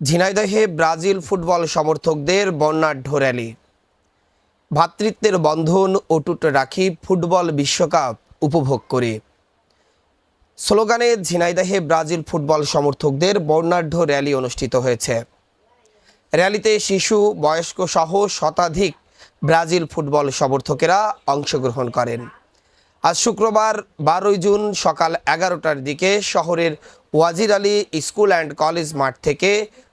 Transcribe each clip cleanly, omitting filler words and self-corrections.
ঝিনাইদহে Brazil football সমর্থকদের বর্ণাঢ্য rally. ভ্রাতৃত্বের বন্ধন অটুট রাখি, ফুটবল বিশ্বকাপ উপভোগ করি স্লোগানে ঝিনাইদহে ব্রাজিল ফুটবল সমর্থকদের বর্ণাঢ্য র্যালি অনুষ্ঠিত হয়েছে। র্যালিতে শিশু, বয়স্ক সহ শতাধিক ব্রাজিল ফুটবল সমর্থকেরা অংশগ্রহণ করেন। আজ শুক্রবার 12 জুন সকাল 11টার দিকে শহরের Wazir Ali school and college মাঠ থেকে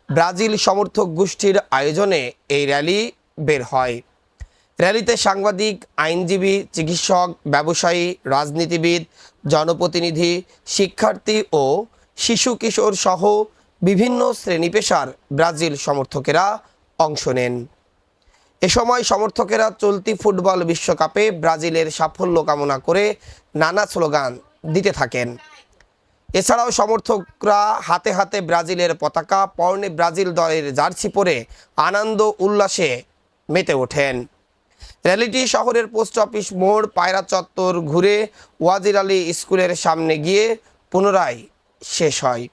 ব্রাজিল সমর্থক গোষ্ঠীর আয়োজনে এই র্যালি বের হয়। র্যালিতে সাংবাদিক, আইনজীবী, চিকিৎসক, ব্যবসায়ী, রাজনীতিবিদ, জনপ্রতিনিধি, শিক্ষার্থী ও শিশু কিশোর সহ বিভিন্ন শ্রেণী পেশার ব্রাজিল সমর্থকেরা অংশ নেন। এ সময় সমর্থকেরা চলতি ফুটবল বিশ্বকাপে ব্রাজিলের সাফল্য কামনা করে নানা স্লোগান দিতে থাকেন। এছাড়াও সমর্থকরা হাতে হাতে ব্রাজিলের পতাকা, পরনে ব্রাজিল দলের জার্সি পরে আনন্দ উল্লাসে মেতে ওঠেন। র্যালিটি শহরের পোস্ট অফিস মোড়, পায়রা চত্বর ঘুরে ওয়াজির আলী স্কুলের সামনে গিয়ে পুনরায় শেষ হয়।